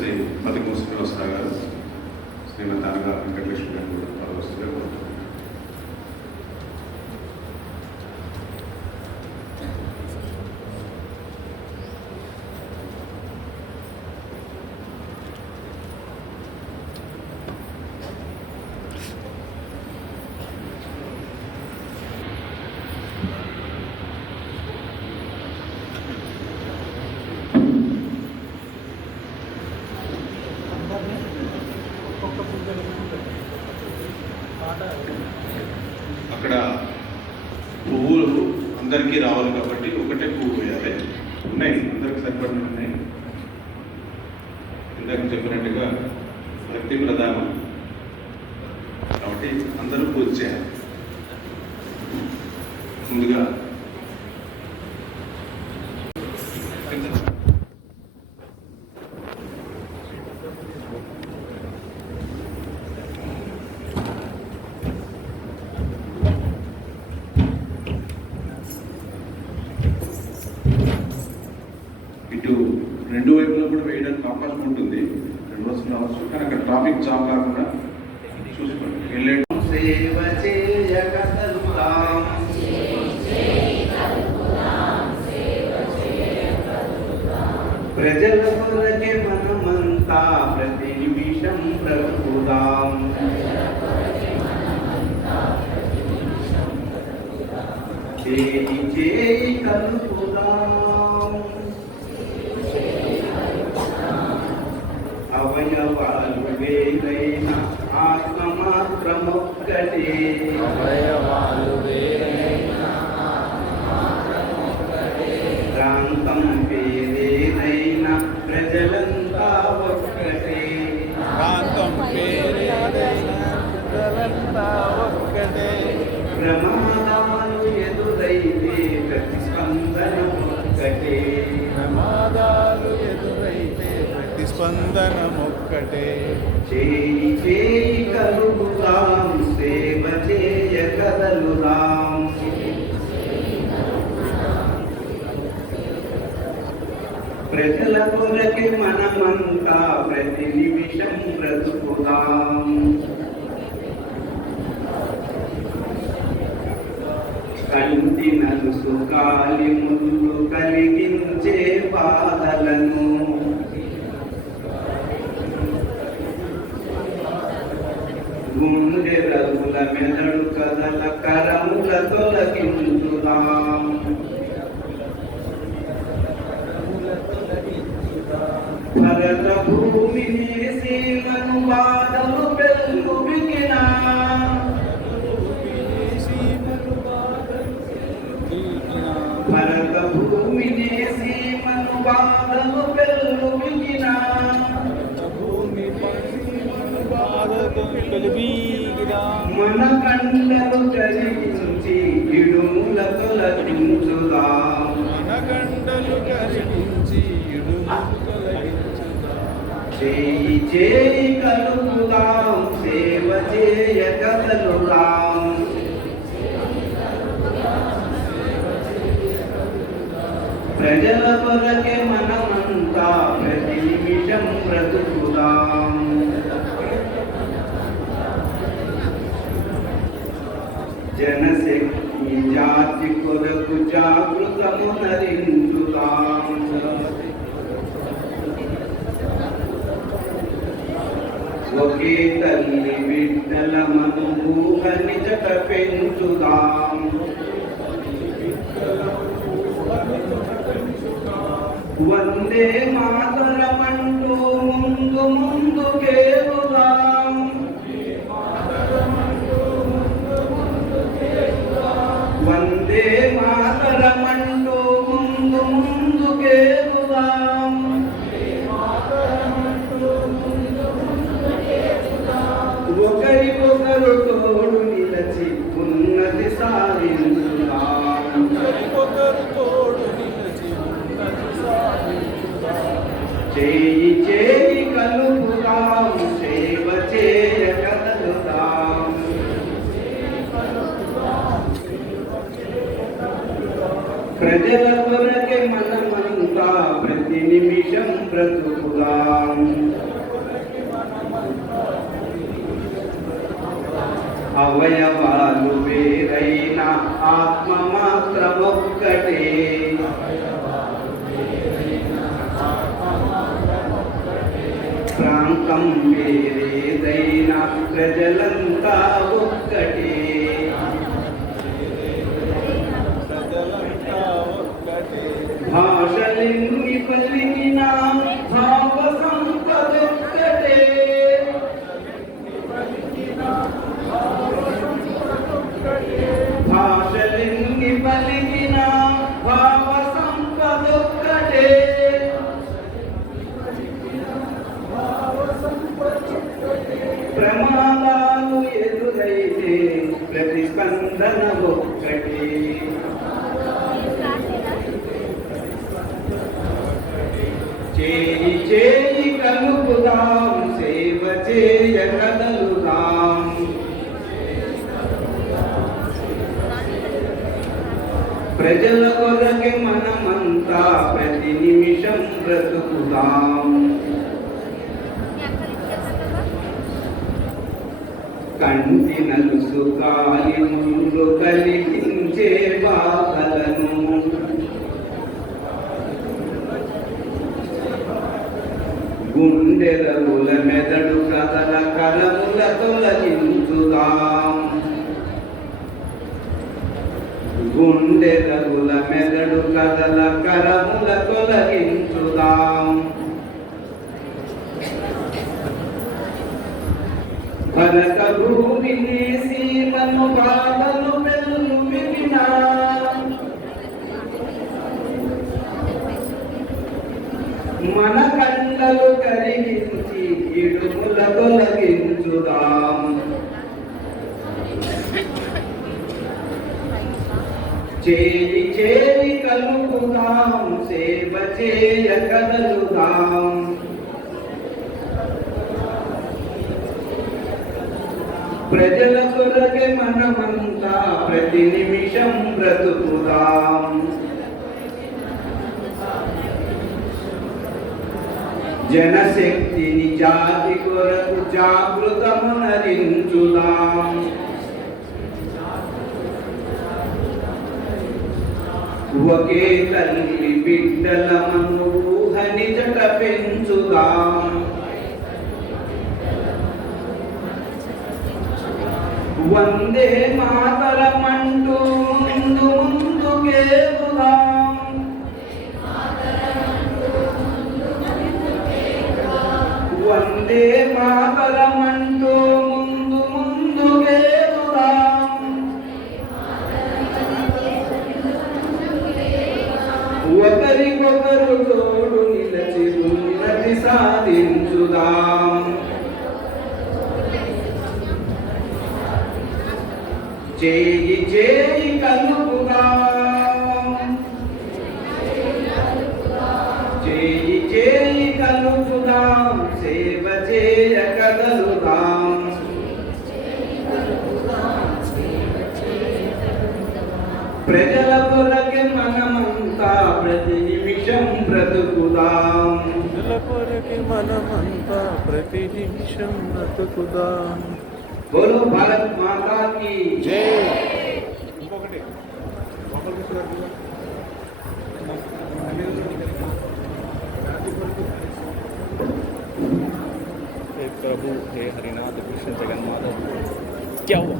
శ్రీ పతిమూల శ్రీనివాసరావు గారు, శ్రీమతి అనగా వెంకటలక్ష్మి గారు కూడా పాల్గొస్తుందిగా కోరుతున్నాను. అక్కడ పువ్వులు అందరికీ రావాలి కాబట్టి ఒకటే పువ్వు వేయాలి. ఉన్నాయి, అందరికి సరిపడిన ఉన్నాయి. ఇందాక చెప్పినట్టుగా భక్తి ప్రధానం కాబట్టి అందరూ పూజ చేయాలి. ముందుగా ఇటు రెండు వైపులో కూడా వేయడానికి అవకాశం ఉంటుంది. రెండు రోజులు రావచ్చు, కానీ అక్కడ ట్రాఫిక్ జామ్ కాకుండా చూసుకోండి. వెళ్ళండి. ప్రజల కొరకే మనమంతా ప్రతి నిమిషం బ్రతుకుదాం. చేయి చేయి కలుపుదాం. అవయవాలు వేరైన ఆత్మ మాత్రమొక్కటే. ప్రాంతం పేరేదైన ప్రజలంతా ఒక్కటే. ప్రమాదాలు ఎదురైతే ప్రతిస్పందన ఒక్కటే. చేయి చేయి కలుపుదాం, సేవ చేయ కదలుదాం. ప్రజల కొరకే మనమంతా ప్రతి నిమిషం బ్రతుకుదాం. కంటి నలుసు కాలి ముళ్ళు కలిగించే బాధలను గుండె రగుల మెదడు కదల కరముల తొలగించుదాం. భరత భూమి సీమను బాధలు పెళ్ళు బిగినా. భరత భూమిని సీమను బాధలు పెళ్ళు బిగినా. మన కండలు కరిగించి ఇడుముల తొలగించుదాం. చేయి చేయి కలుపుదాం, సేవ చేయ కదలుదాం. ప్రజల కొరకే మనమంతా ప్రతి నిమిషం బ్రతుకుదాం. జనశక్తి జాతి కొరకు జాగృతము నరించుదాం. ఒకే తల్లి బిడ్డల మనూహ నిజట పెంచుదాం. వందే మాతరమంటూ ముందు ముందుకేగుదాం. వందే మాతరమంటూ ముందు ముందుకేగుదాం. ఒకరికొకరు తోడు నిలచి ఉన్నతి సాధించుదాం. చేయి చేయి కలుపుదాం, సేవ చేయ కదలుదాం. ప్రజల కొరకే మనమంతా ప్రతి నిమిషం బ్రతుకుదాం. అవయవాలు వేరైన ఆత్మ మాత్రమొక్కటే. ప్రాంతం వేరేదైనా ప్రజలంతా ఒక్కటే. భాషలెన్ని పలికినా భావ సంపదొక్కటే. భాషలెన్ని పలికినా భావ సంపదొక్కటే. ప్రమాదాలు ఎదురైతే ప్రతిస్పందన ఒక్కటే. చేయి చేయి కలుపుదాం, సేవ చేయ కదలుదాం. ప్రజల కొరకే మనమంతా ప్రతి నిమిషం బ్రతుకుదాం. కంటి నలుసు కాలి ముందు కలిగించే బాధలను గుండెలముల మెదడు కథల కరముల తొలగించుదాం. గుండెలముల మెదడు కథల కరముల తొలగించుదాం. భరత భూమిని సీమను బాధలు వెలుపినా మన కండలు కరిగించి ఇడుముల తొలగించుదాం. చేయి చేయి కలుపుదాం, సేవ చేయ కదలుదాం. ప్రజల కొరకే మనమంతా ప్రతి నిమిషం బ్రతుకుదాం. జనశక్తిని జాతి కొరకు జాగృతమునరించుదాం. ఒకే తల్లి బిడ్డల మను ఊహని జట పెంచుదాం. వందే మాతరమంటూ ముందు ముందుకేగుదాం. వందే మాతరమంటూ ముందు ముందుకేగుదాం. ఒకరికొకరు తోడు నిలచి ఉన్నతి సాధించుదాం. చేయి చేయి కలుపుదాం, చేయి చేయి కలుపుదాం, సేవ చేయ కదలుదాం. ప్రజల కొరకే మనమంతా ప్రతి నిమిషం బ్రతుకుదాం. ప్రజల కొరకే మనమంతా ప్రతి నిమిషం బ్రతుకుదాం. बोलो भारत माता की జై. हे प्रभु हे हरिनाथ कृष्ण जगन्माता क्या हुआ?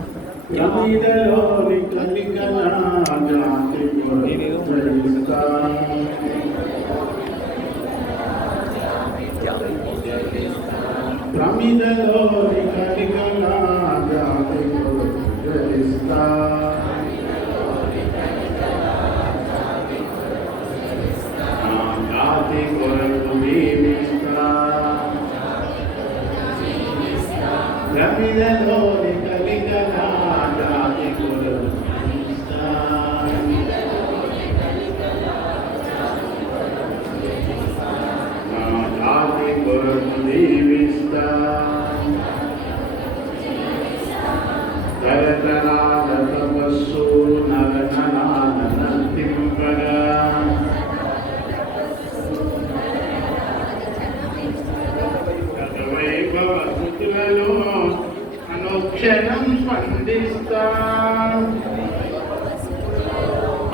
స్పందిస్తా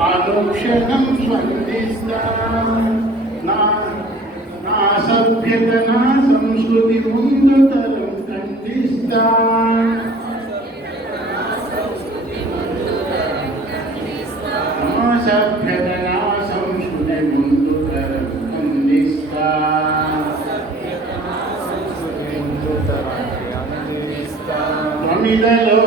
అనుక్షణం స్పందిస్తా నా నా సభ్యత నా సంస్కృతి ముందు తరం ఖండిస్తా నా సభ్యత నా సంస్కృతి ముందు తరం ఖండిస్తా ప్రమిదలో